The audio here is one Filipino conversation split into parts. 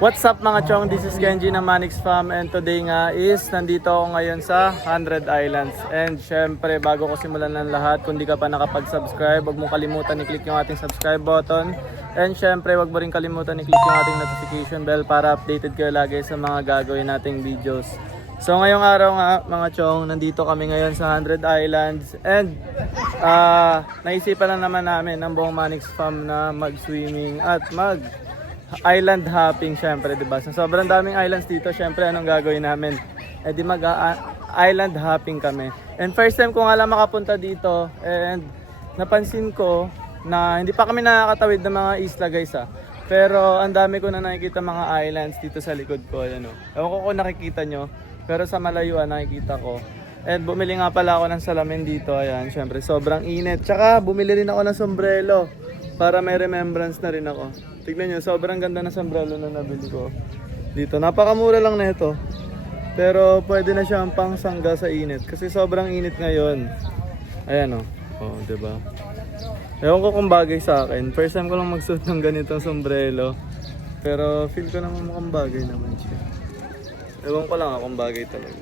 What's up mga chong? This is Kenji ng Manix Fam and today nga is nandito ako ngayon sa 100 Islands. And syempre bago ko simulan ng lahat, kung di ka pa nakapag-subscribe, huwag mong kalimutan i-click yung ating subscribe button. And syempre huwag mo rin kalimutan i-click yung ating notification bell para updated kayo lagi sa mga gagawin nating videos. So ngayong araw nga mga chong, nandito kami ngayon sa 100 Islands. And naisipan lang naman namin ng buong Manix Fam na mag-swimming at island hopping syempre, diba? So sobrang daming islands dito, syempre anong gagawin namin? Eh di island hopping kami. And first time ko nga lang makapunta dito and napansin ko na hindi pa kami nakakatawid ng mga isla guys Pero ang dami ko na nakikita mga islands dito sa likod ko, ayan o. Ewan ko kung nakikita nyo, pero sa malayuan nakikita ko. And bumili nga pala ako ng salamin dito, ayan, syempre sobrang init. Tsaka bumili rin ako ng sombrero para may remembrance na rin ako. Tignan nyo, sobrang ganda na sombrero na nabili ko dito. Napakamura lang na ito. Pero pwede na siyang pang sangga sa init. Kasi sobrang init ngayon. Ayan o. Oh, diba? Ewan ko kung bagay sa akin. First time ko lang magsuot ng ganitong sombrero. Pero feel ko naman mukhang bagay naman siya. Ewan ko lang kung bagay talaga.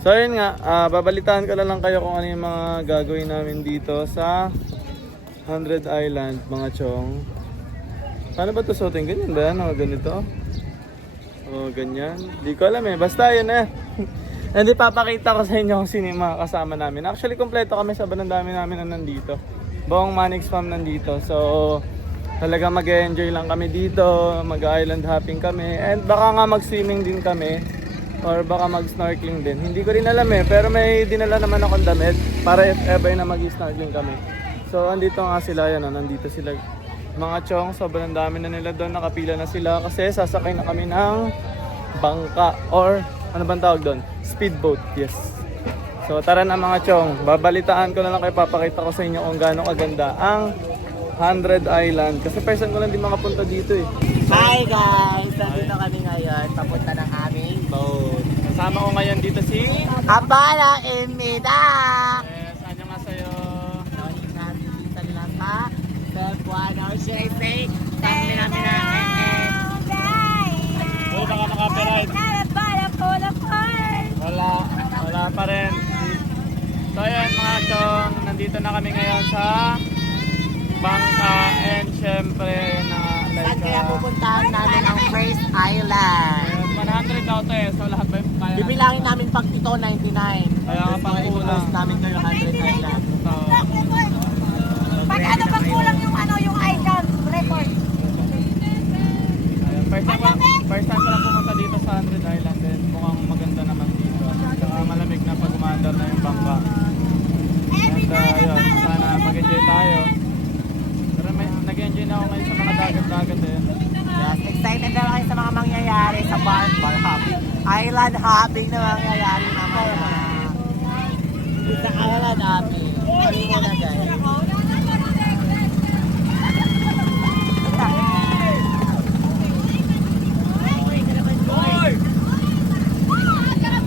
So ayun nga, babalitaan ko na lang kayo kung ano yung mga gagawin namin dito sa 100 Island, mga chong. Paano ba ito suotin? Ganyan ba yan? O ganito? O ganyan? Di ko alam eh. Basta yun eh. Hindi papakita ko sa inyo kung sino yung mga kasama namin. Actually, kompleto kami. Sobrang dami namin na nandito. Buong Manix Fam nandito. So, talaga mag-enjoy lang kami dito. Mag-island hopping kami. And baka nga mag-swimming din kami. Or baka mag-snorkeling din. Hindi ko rin alam eh. Pero may dinala naman akong damit. Para if ever na mag-snorkeling kami. So, andito nga sila. Yan o, nandito sila. Mga chong, sobrang dami na nila doon, nakapila na sila kasi sasakay na kami ng bangka or ano bang tawag doon? Speedboat, yes. So tara na mga chong, babalitaan ko na lang kayo, papakita ko sa inyo kung gaano kaganda ang 100 Island. Kasi person ko lang din makapunta dito eh. Hi guys! Nandito kami ngayon, papunta ng aming boat. Kasama ko ngayon dito si Abala Imida! Yes, anyo nga sa'yo. Noling namin dito lang pa. Or should I say, dami namin na Oh, baka makapiright. Wala pa rin. So ayan mga chong, nandito na kami ngayon sa bangka and syempre na saan kaya pupuntahan namin ang first island? 100 daw to eh, so lahat ba yung kaya? Bibilangin namin pag ito 99. Kaya nga pang kulang. Namin kayo 100 island. So, Pag ano bang kulang yung item report? ayun, first time ko lang pumunta dito sa 100 Island and mukhang maganda naman dito. Saka malamig na pag umaandar na yung bangka. And ayun, sana mag-enjoy tayo. Pero nag-enjoy na ako ngayon sa mga dagat-dagat eh. Yes, excited na kayo sa mga mangyayari sa bar hopping. Island hopping na mangyayari na mga. Sa island hopping. Ano na guys?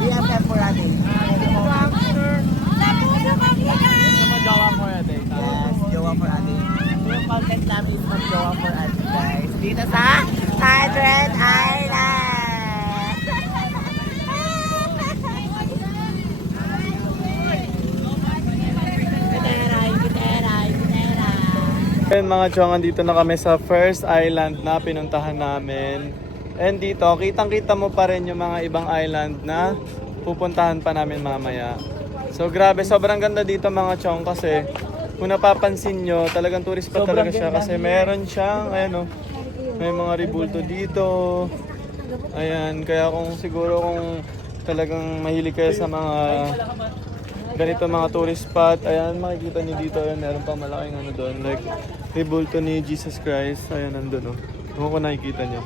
BFF for a day. Gusto mo jowa ko yan eh. Yes, Jowa for a day. Yung content namin is from Jowa for a day guys. Dito sa 100 Island. Ayun mga chong, andito na kami sa first island na pinuntahan namin. And dito, kitang-kita mo pa rin yung mga ibang island na pupuntahan pa namin mamaya. So grabe, sobrang ganda dito mga chong kasi kung napapansin nyo, talagang tourist pa talaga siya kasi meron siyang, ayan o, may mga ribulto dito. Ayan, kaya kung siguro kung talagang mahilig kayo sa mga ganito mga tourist spot, ayan makikita niyo dito, ayan meron pang malaking ano doon, like ribulto ni Jesus Christ, ayan nandun o. Kung nakikita niyo.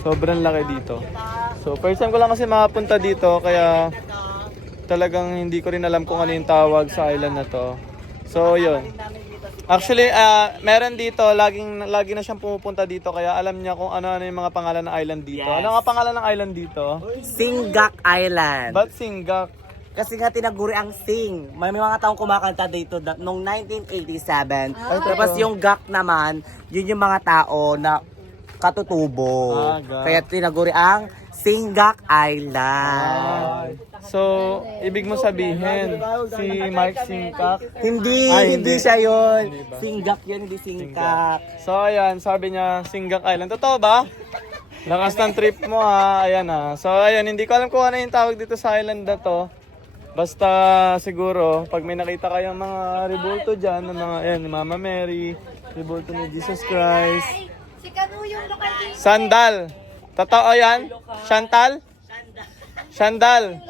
Sobrang laki dito. So first time ko lang kasi makapunta dito kaya talagang hindi ko rin alam kung ano yung tawag sa island na to. So yun. Actually, meron dito, lagi na siyang pumupunta dito kaya alam niya kung ano yung mga pangalan ng island dito. Yes. Ano nga pangalan ng island dito? Singgak Island. Ba't Singgak? Kasi nga tinaguri ang Sing. May mga taong kumakanta dito noong 1987. Tapos yung Gak naman, yun yung mga tao na katutubo. Aga. Kaya tinaguri ang Singgak Island. So, ibig mo sabihin, si Mark Singkak. Hindi, Ay, hindi hindi. siya yun. Hindi ba? Singgak yun, hindi Singkak. So, ayan, sabi niya, Singgak Island. Totoo ba? Lakas ng trip mo ha. Ayan ha. So, ayan, hindi ko alam kung ano yung tawag dito sa island na to. Basta siguro, pag may nakita kayong mga rebulto dyan, ng mga, ayan, ni Mama Mary, rebulto ni Jesus Christ. Si Kanu yung lokal din. Sandal. Totoo yan? Chantal? Sandal.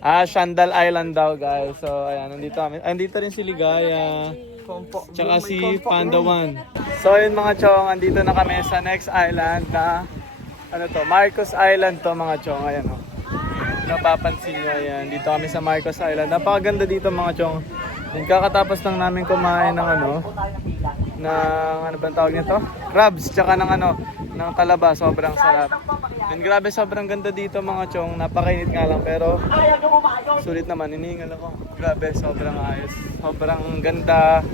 Ah, Sandal Island daw, guys. So, ayan, nandito kami. Andito rin si Ligaya. Tsaka si Panda One. So, yun mga chong, andito na kami sa next island na, ano to, Marcos Island to mga chong. Ayan, oh. Napapansin nyo, ayan. Dito kami sa Marcos Island. Napakaganda dito mga chong. Yung kakatapos lang namin kumain ng ano, ng, ano bang tawag nito? Crabs, tsaka ng ano, ng talaba. Sobrang sarap. And grabe, sobrang ganda dito mga chong. Napakainit nga lang, pero sulit naman. Hinihingal ako. Grabe, sobrang ayos. Sobrang ganda.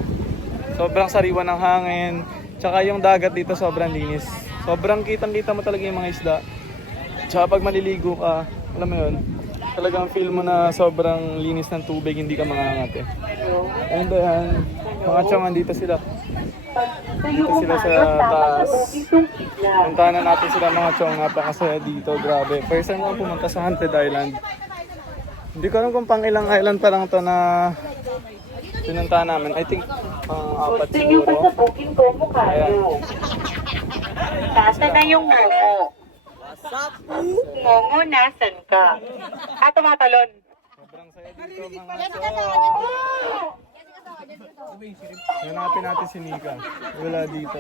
Sobrang sariwa ng hangin. Tsaka yung dagat dito sobrang linis. Sobrang kitang-kita mo talaga yung mga isda. Tsaka pag maliligo ka, alam mo yun, talagang feel mo na sobrang linis ng tubig, hindi ka mangangat eh. And then, mga chong, andito sila. Dito sila sa taas. Puntahan na natin sila mga chong, napakasaya dito, grabe. First time ako pumunta sa Haunted Island. Hindi ko alam kung pang ilang island pa lang to na pinuntahan namin. I think apat siguro. Ayan. Nasaan na yung Momo? Momo, nasan ka? Tumatalon. Sobrang saya dito mga chong. Hanapin natin si Nika. Wala dito.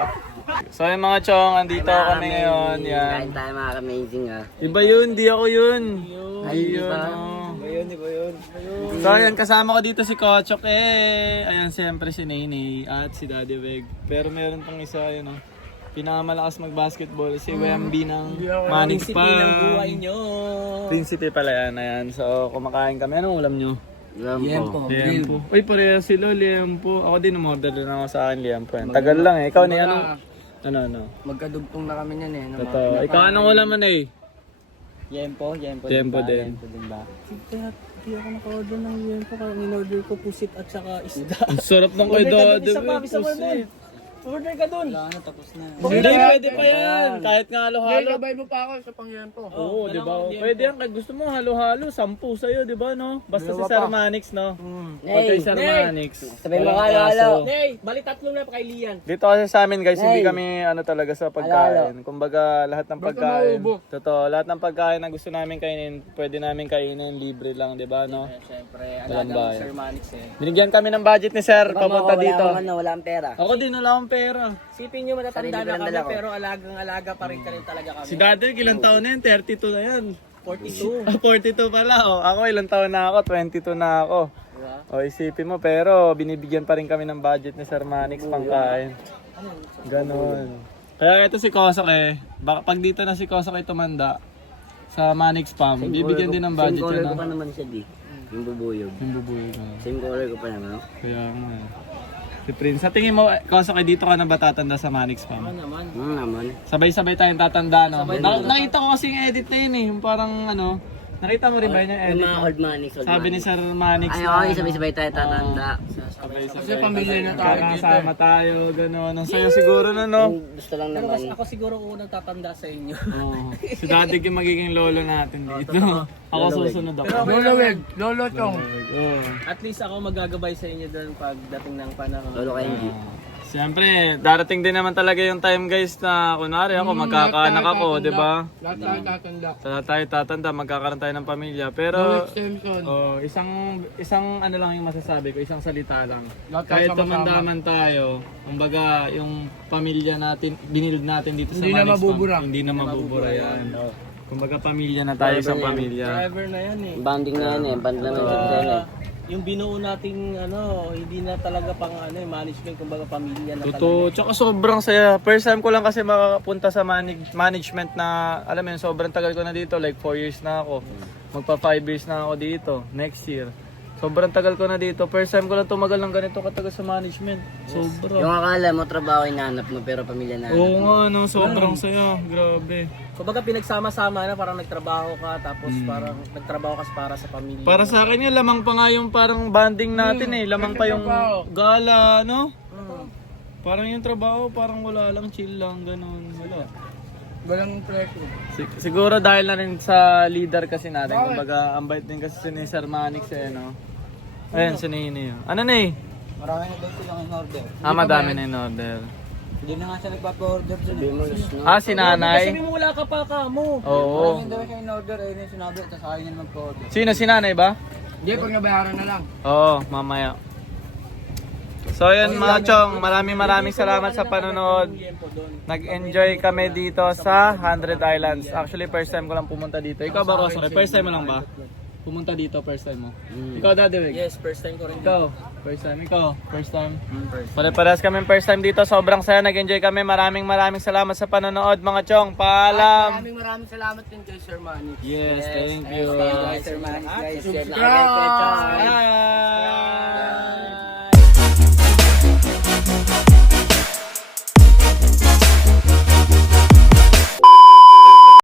So yung mga chong, andito kami ngayon. Yan. Kain tayo mga amazing ah. Iba yun, di ako yun. Di Ay, yun, iba? oh. Iba yun. So ayan, kasama ko dito si Kochok eh. Ayan, siyempre si Nene at si Daddy Weg. Pero meron pang isa, yun oh. Pinakamalakas mag-basketball, si Wemby ng Manix Farm. Prinsipe ng buhay nyo. Prinsipe pala yan, ayan. So kumakain kami. Anong ulam nyo? Liempo. Uy, pareha sila, liempo. Ako din, umorder din ako sa akin, liempo. Tagal lang eh. Ikaw na anong... Ano? Magkadugtong na kami niyan eh. Totoo. Ikaw anong ulam man eh? Yempo Liempo din. ba? Hindi ako naka-order ng liempo kaya in-order ko pusit at saka isda. Ang sarap ng kay Daddy Weg. Isa order ka dun. Wala na, tapos na. Hindi, pwede pa yan. Kahit nga halo-halo. Gabay mo pa ako sa pangyempo. Oo, di ba? Pwede yan. Kahit gusto mo halo-halo, 10 sa'yo, di ba, no? Basta si Sir Manix, no? Pag kay Sir Manix. Sabi mo walang halo-halo. kaso. Hey, bali tatlong na pa kay Lian. Dito kasi sa amin, guys, hindi kami ano talaga sa pagkain. Kumbaga, lahat ng pagkain. Totoo, lahat ng pagkain na gusto namin kainin, pwede namin kainin, libre lang, di ba, no? Siyempre, Walang alaga bayad. Sir Manix eh. Binigyan kami ng budget ni Sir, papunta dito. Wala akong pera. Ako din, wala akong pera. Sipin nyo matatanda Sarili ko na lang kami dala ko. pero alagang-alaga pa rin kami talaga kami. Si Daddy, ilang taon na yan? 32 na yan. 42. 42 pala, oh. Ako ilang taon na ako, 22 na ako. Diba? O isipin mo, pero binibigyan pa rin kami ng budget ni Sir Manix pangkain. Ganon. Kaya ito si Kosok eh. Baka pag dito na si Kosok ay tumanda sa Manix Farm, bibigyan din ng budget Same color yun. ko pa naman siya di. Yung bubuyog. Yung bubuhay ka. Same color ko pa naman. Kaya nga. Si Prince, sa tingin mo, Kosok ay dito ka na ba tatanda sa Manix Farm? Naman. Sabay-sabay tayong tatanda, no? Nakita ko kasi yung edit na yun eh. Yung parang ano, nakita mo rin ba yung edit? Yung mga old money. Sabi ni Sir Manix Ay, na, okay, sabay-sabay tayo tatanda. Kasi pamilya na tayo. Kakasama tayo, gano'n. Ang sayo siguro na, no? Gusto lang Pero naman. mas ako siguro unang tatanda sa inyo. Oo. Si Daddy yung magiging lolo natin dito. Ako susunod ako. Lolo Weg, Lolo Chong. Oo. At least ako magagabay sa inyo doon pagdating ng panahon. Lolo kayo hindi. Siyempre, darating din naman talaga yung time guys na kunwari ako magkakaanak ako, di ba? Lahat tayo tatanda. Lahat tayo tatanda, magkakaroon tayo ng pamilya. Pero isang ano lang yung masasabi ko, isang salita lang. Kahit tumanda-man tayo, kumbaga yung pamilya natin, binild natin dito sa Manix Farm, hindi na mabubura yan. Kumbaga pamilya na tayo sa pamilya. Forever na yan eh. Banding na yan eh. Band na yan eh. Yung binuo nating ano, hindi na talaga pang ano, management, kumbaga pamilya na Totoo. Tsaka sobrang saya. First time ko lang kasi makapunta sa management na, alam mo yun, sobrang tagal ko na dito. Like 4 years na ako. Magpa 5 years na ako dito. Next year. Sobrang tagal ko na dito. First time ko lang tumagal ng ganito katagal sa management. Sobra. Yung akala mo trabaho hinanap mo pero pamilya na. Oo nga, no, sobrang saya. Grabe. Kumbaga pinagsama-sama na, parang nagtrabaho ka, tapos parang nagtrabaho ka para sa pamilya. Para sa akin yan, lamang pa nga yung parang banding natin eh. Lamang pa yung gala, no? Parang yung trabaho, parang wala lang, chill lang, ganun. Wala. Walang pressure. Siguro dahil na rin sa leader kasi natin. Kumbaga, ang bait din kasi si Sir Manix eh, no? Ayun, si Nini. Ano na eh? Marami na daw silang in-order. Madami na in order. Hindi na nga siya nagpapa-order sa Bimos. Si nanay? Sabi mo wala ka pa ka mo. Oo. Hindi daw siya in-order, ayun yung sinabi, tapos ayaw niya naman po-order. Sino, si nanay ba? Hindi, pag nabayaran na lang. Oo, mamaya. So yun mga chong, maraming salamat sa panonood. Nag-enjoy kami dito sa 100 Islands. Actually, first time ko lang pumunta dito. Ikaw ba, Rosa? First time mo lang ba? Pumunta dito, first time mo? Ikaw, Daddy Wig? Yes, first time ko rin. Ikaw, first time. Ikaw, first time. Pare-paras kami first time dito. Sobrang saya, nag-enjoy kami. Maraming salamat sa panonood mga chong. Paalam! Maraming salamat din kay Sir Manny. Yes, thank you. Sir Manny, guys. Subscribe!